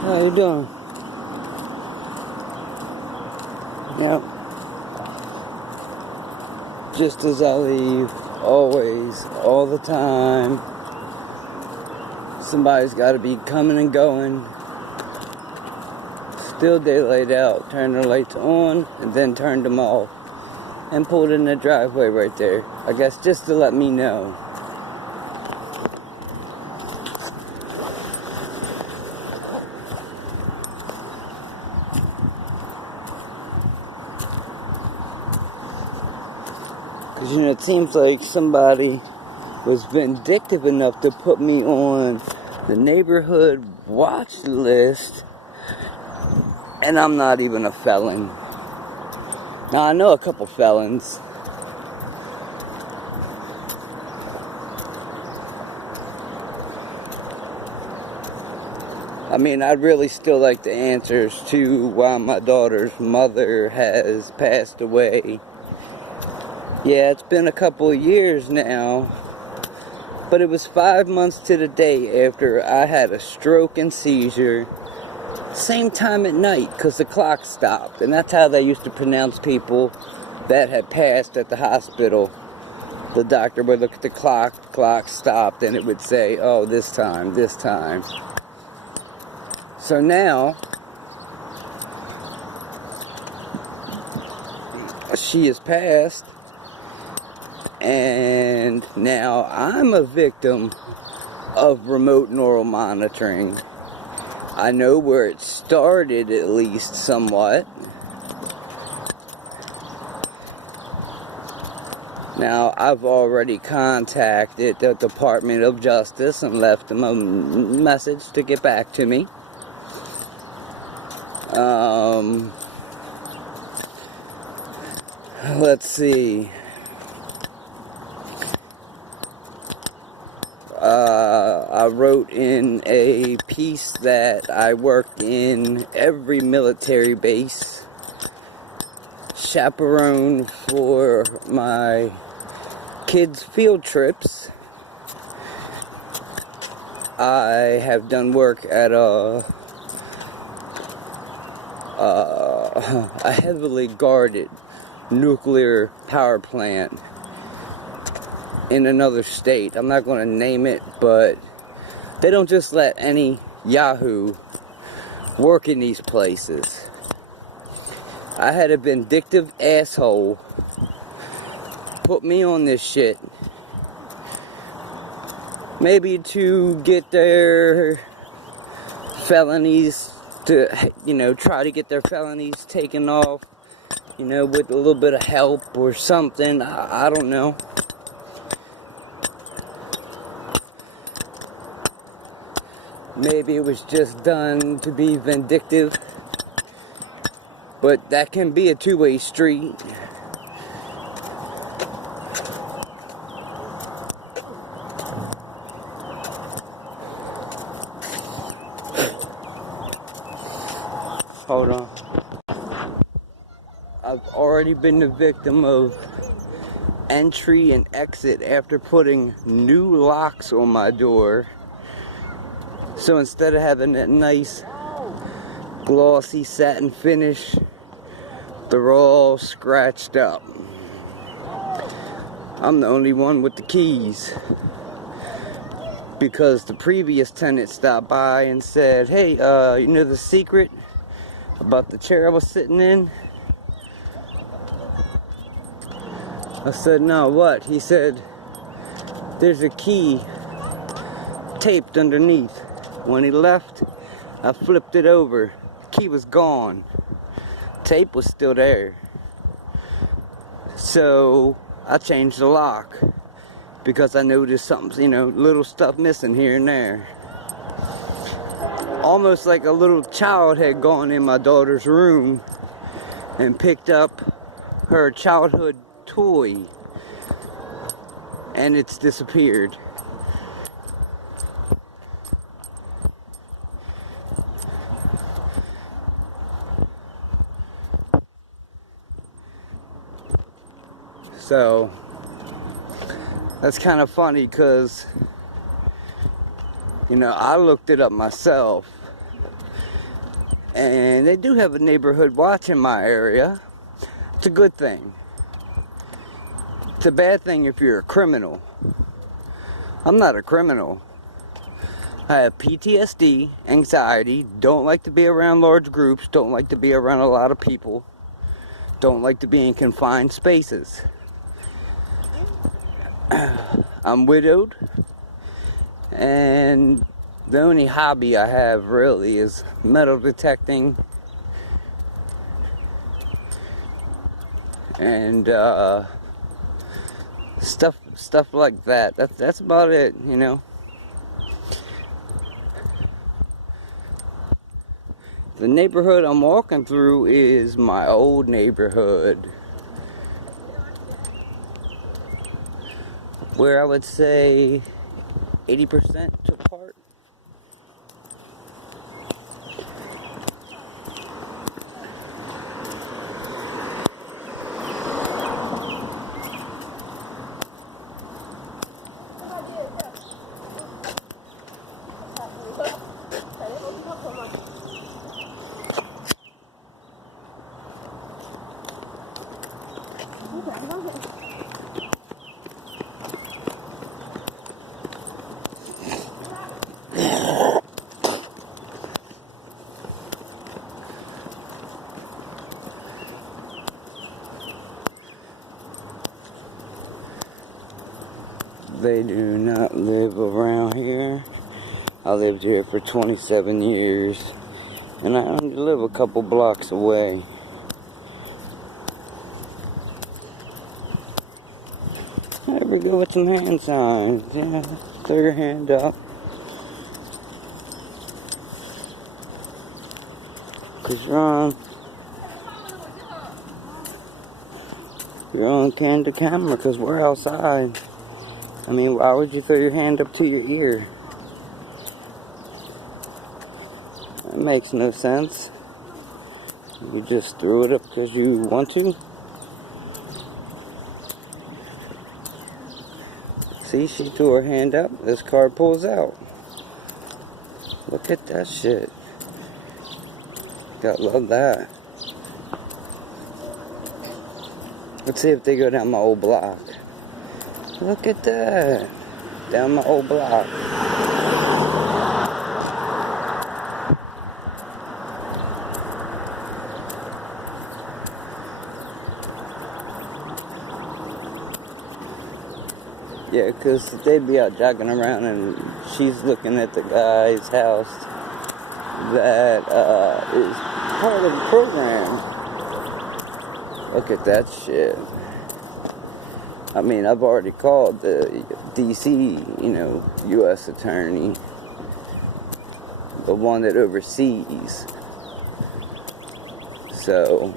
How you doing? Yep. Just as I leave, always, all the time, somebody's got to be coming and going. Still daylight out. Turn their lights on and then turned them off. And pulled in the driveway right there. I guess just to let me know. Because, it seems like somebody was vindictive enough to put me on the neighborhood watch list, and I'm not even a felon. Now, I know a couple felons. I mean, I'd really still like the answers to why my daughter's mother has passed away. Yeah, it's been a couple of years now, but it was 5 months to the day after I had a stroke and seizure. Same time at night, because the clock stopped. And that's how they used to pronounce people that had passed at the hospital. The doctor would look at the clock stopped, and it would say, oh, this time. So now, she has passed. And now I'm a victim of remote neural monitoring. I know where it started, at least somewhat. Now, I've already contacted the Department of Justice and left them a message to get back to me. Let's see. I wrote in a piece that I worked in every military base, chaperone for my kids' field trips. I have done work at a heavily guarded nuclear power plant in another state. I'm not going to name it, but they don't just let any yahoo work in these places. I had a vindictive asshole put me on this shit, maybe to get their felonies, to, try to get their felonies taken off, with a little bit of help or something. I don't know. Maybe it was just done to be vindictive, but that can be a two-way street. Hold on. I've already been the victim of entry and exit after putting new locks on my door. So instead of having that nice glossy satin finish, they're all scratched up. I'm the only one with the keys, because the previous tenant stopped by and said, hey, you know the secret about the chair I was sitting in? I said, no, what? He said, there's a key taped underneath. When he left, I flipped it over. The key was gone. Tape was still there. So I changed the lock because I noticed something, little stuff missing here and there. Almost like a little child had gone in my daughter's room and picked up her childhood toy, and it's disappeared. So that's kind of funny, because I looked it up myself, And they do have a neighborhood watch in my area. It's a good thing. It's a bad thing if you're a criminal. I'm not a criminal. I have PTSD, anxiety, don't like to be around large groups, don't like to be around a lot of people, don't like to be in confined spaces. I'm widowed, and the only hobby I have really is metal detecting and stuff like that. That's about it, you know. The neighborhood I'm walking through is my old neighborhood, where I would say 80% took part. They do not live around here. I lived here for 27 years, and I only live a couple blocks away. There we go with some hand signs. Yeah, throw your hand up. Cause you're on candid camera, cause we're outside. I mean, why would you throw your hand up to your ear? That makes no sense. You just threw it up because you want to. See, she threw her hand up. This car pulls out. Look at that shit. Gotta love that. Let's see if they go down my old block. Look at that. Down my old block. Yeah, because they'd be out jogging around and she's looking at the guy's house that is part of the program. Look at that shit. I mean, I've already called the DC, U.S. attorney, the one that oversees. So,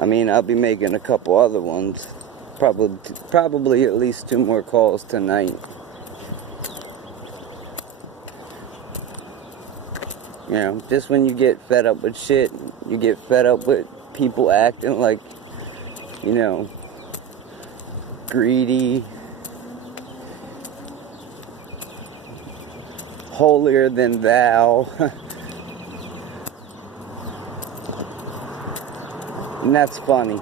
I mean, I'll be making a couple other ones. Probably at least 2 more calls tonight. Just when you get fed up with shit, you get fed up with people acting like, greedy, holier than thou. And that's funny.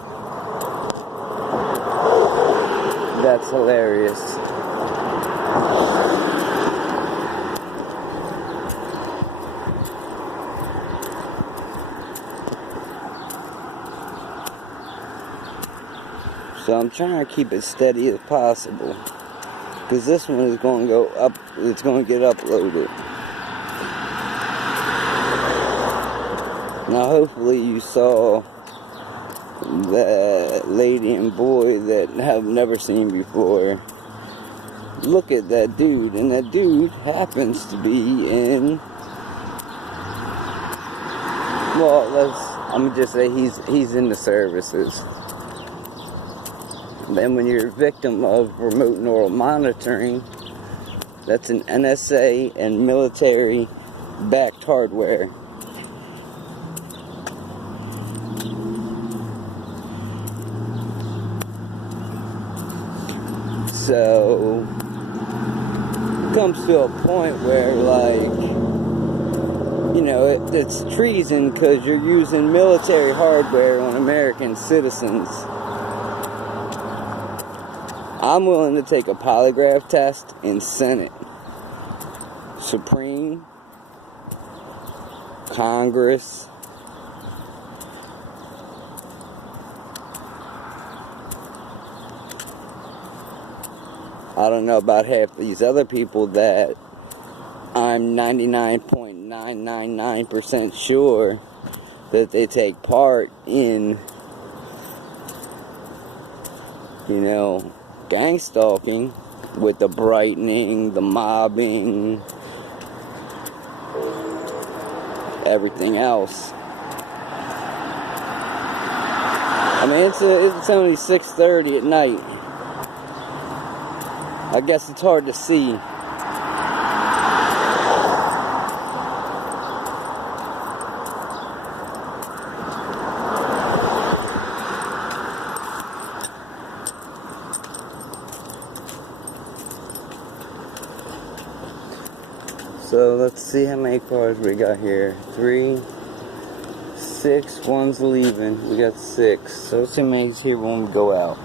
That's hilarious. So I'm trying to keep it steady as possible, because this one is going to go up, it's going to get uploaded. Now hopefully you saw that lady and boy that I've never seen before. Look at that dude, and that dude happens to be in, I'm gonna just say he's in the services. Then when you're a victim of remote neural monitoring, that's an NSA and military backed hardware. So it comes to a point where, it's treason because you're using military hardware on American citizens. I'm willing to take a polygraph test in Senate, Supreme, Congress. I don't know about half these other people that I'm 99.999% sure that they take part in, you know, gang stalking with the brightening, the mobbing, everything else. I mean, it's only 6:30 at night. I guess it's hard to see. So let's see how many cars we got here. 3, 6, one's leaving. We got 6. So let's see how many's here when we go out.